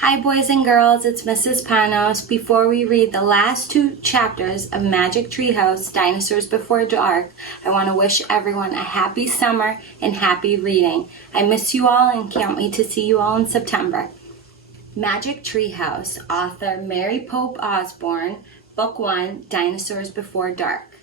Hi boys and girls, it's Mrs. Panos. Before we read the last two chapters of Magic Treehouse, Dinosaurs Before Dark, I want to wish everyone a happy summer and happy reading. I miss you all and can't wait to see you all in September. Magic Treehouse, author Mary Pope Osborne, Book 1, Dinosaurs Before Dark.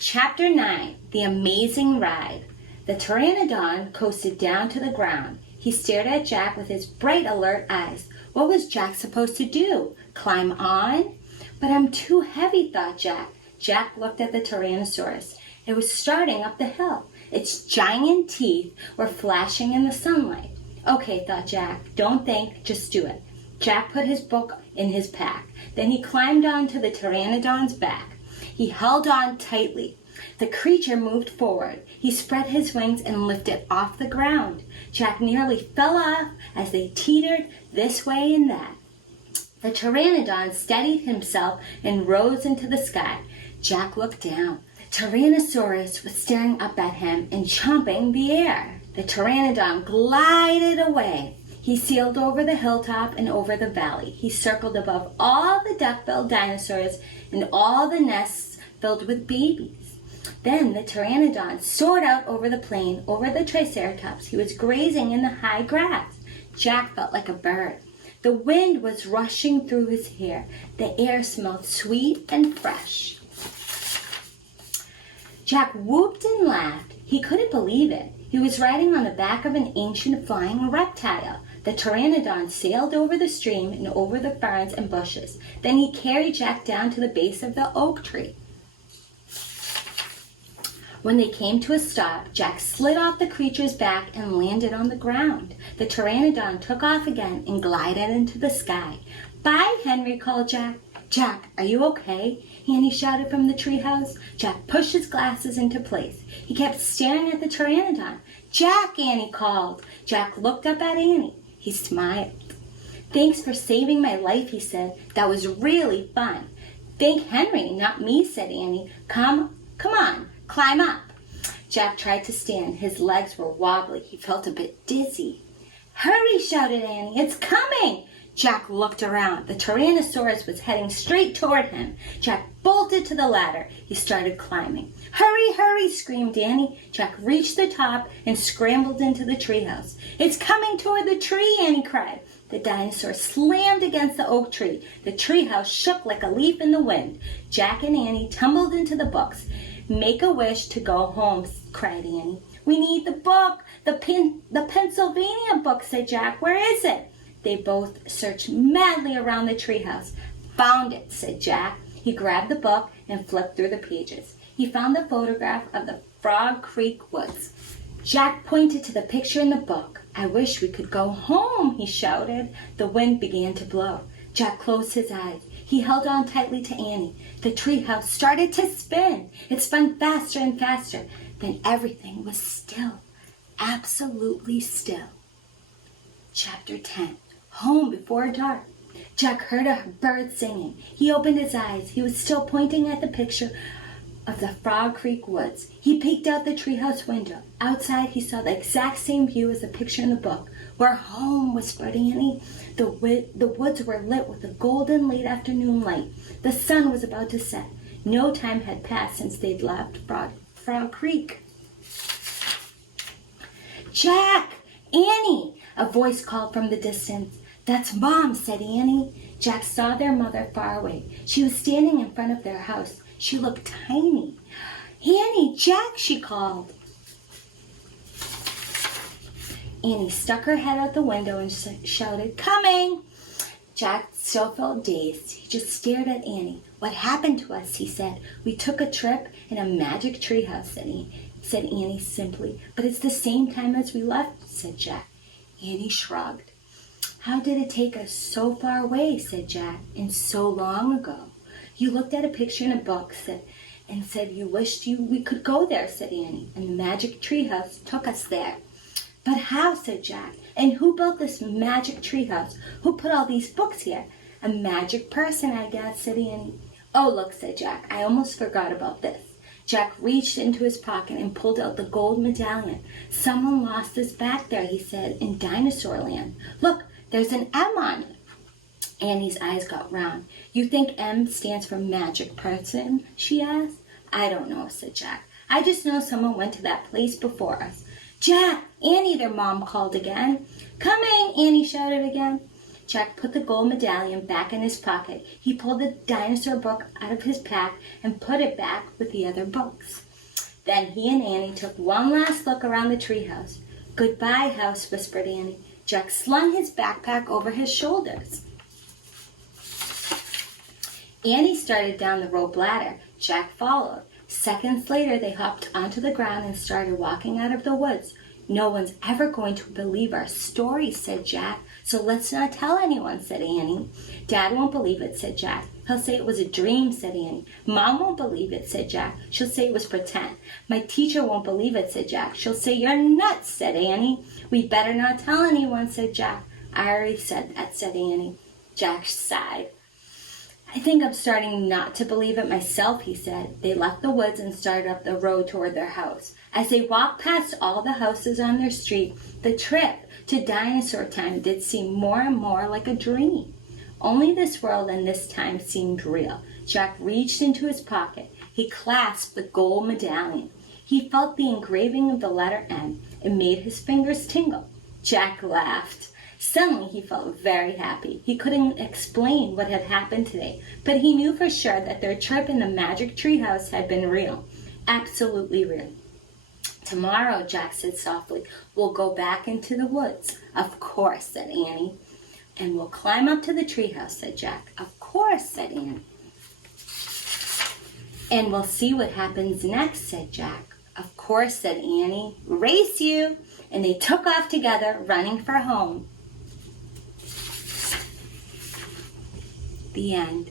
Chapter 9, The Amazing Ride. The Pteranodon coasted down to the ground. He stared at Jack with his bright, alert eyes. What was Jack supposed to do? Climb on? But I'm too heavy, thought Jack. Jack looked at the Tyrannosaurus. It was starting up the hill. Its giant teeth were flashing in the sunlight. Okay, thought Jack. Don't think, just do it. Jack put his book in his pack. Then he climbed onto the Pteranodon's back. He held on tightly. The creature moved forward. He spread his wings and lifted off the ground. Jack nearly fell off as they teetered this way and that. The Pteranodon steadied himself and rose into the sky. Jack looked down. The Tyrannosaurus was staring up at him and chomping the air. The Pteranodon glided away. He sailed over the hilltop and over the valley. He circled above all the duck-billed dinosaurs and all the nests filled with babies. Then the Pteranodon soared out over the plain, over the Triceratops. He was grazing in the high grass. Jack felt like a bird. The wind was rushing through his hair. The air smelled sweet and fresh. Jack whooped and laughed. He couldn't believe it. He was riding on the back of an ancient flying reptile. The Pteranodon sailed over the stream and over the ferns and bushes. Then he carried Jack down to the base of the oak tree. When they came to a stop, Jack slid off the creature's back and landed on the ground. The Pteranodon took off again and glided into the sky. Bye, Henry, called Jack. Jack, are you okay? Annie shouted from the treehouse. Jack pushed his glasses into place. He kept staring at the Pteranodon. Jack, Annie called. Jack looked up at Annie. He smiled. Thanks for saving my life, he said. That was really fun. Thank Henry, not me, said Annie. Come on. Climb up. Jack tried to stand. His legs were wobbly. He felt a bit dizzy. Hurry, shouted Annie. It's coming. Jack looked around. The Tyrannosaurus was heading straight toward him. Jack bolted to the ladder. He started climbing. Hurry, hurry, screamed Annie. Jack reached the top and scrambled into the treehouse. It's coming toward the tree, Annie cried. The dinosaur slammed against the oak tree. The treehouse shook like a leaf in the wind. Jack and Annie tumbled into the books. Make a wish to go home, cried Annie. We need the book, the Pennsylvania book, said Jack. Where is it? They both searched madly around the treehouse. Found it, said Jack. He grabbed the book and flipped through the pages. He found the photograph of the Frog Creek woods. Jack pointed to the picture in the book. I wish we could go home, he shouted. The wind began to blow. Jack closed his eyes. He held on tightly to Annie. The treehouse started to spin. It spun faster and faster. Then everything was still, absolutely still. Chapter 10, Home Before Dark. Jack heard a bird singing. He opened his eyes. He was still pointing at the picture of the Frog Creek woods. He peeked out the treehouse window. Outside, he saw the exact same view as the picture in the book. We're home, whispered Annie. The woods were lit with a golden late afternoon light. The sun was about to set. No time had passed since they'd left Frog Creek. Jack! Annie! A voice called from the distance. That's Mom, said Annie. Jack saw their mother far away. She was standing in front of their house. She looked tiny. Annie, Jack, she called. Annie stuck her head out the window and shouted, Coming! Jack still felt dazed. He just stared at Annie. What happened to us, he said. We took a trip in a magic treehouse, said Annie simply. But it's the same time as we left, said Jack. Annie shrugged. How did it take us so far away, said Jack, and so long ago? You looked at a picture in a book and said you wished we could go there, said Annie, and the magic treehouse took us there. But how, said Jack, and who built this magic treehouse? Who put all these books here? A magic person, I guess, said Annie. Oh, look, said Jack, I almost forgot about this. Jack reached into his pocket and pulled out the gold medallion. Someone lost this back there, he said, in Dinosaur Land. Look, There's an M on it. Annie's eyes got round. You think M stands for magic person? She asked. I don't know, said Jack. I just know someone went to that place before us. Jack, Annie, their mom called again. Coming, Annie shouted again. Jack put the gold medallion back in his pocket. He pulled the dinosaur book out of his pack and put it back with the other books. Then he and Annie took one last look around the treehouse. Goodbye, house, whispered Annie. Jack slung his backpack over his shoulders. Annie started down the rope ladder. Jack followed. Seconds later, they hopped onto the ground and started walking out of the woods. No one's ever going to believe our story, said Jack. So let's not tell anyone, said Annie. Dad won't believe it, said Jack. He'll say it was a dream, said Annie. Mom won't believe it, said Jack. She'll say it was pretend. My teacher won't believe it, said Jack. She'll say you're nuts, said Annie. We'd better not tell anyone, said Jack. I already said that, said Annie. Jack sighed. I think I'm starting not to believe it myself, he said. They left the woods and started up the road toward their house. As they walked past all the houses on their street, the trip to Dinosaur Time did seem more and more like a dream. Only this world and this time seemed real. Jack reached into his pocket. He clasped the gold medallion. He felt the engraving of the letter M. It made his fingers tingle. Jack laughed. Suddenly he felt very happy. He couldn't explain what had happened today, but he knew for sure that their trip in the magic treehouse had been real. Absolutely real. Tomorrow, Jack said softly, we'll go back into the woods. Of course, said Annie. And we'll climb up to the treehouse, said Jack. Of course, said Annie. And we'll see what happens next, said Jack. Of course, said Annie. Race you! And they took off together, running for home. The end.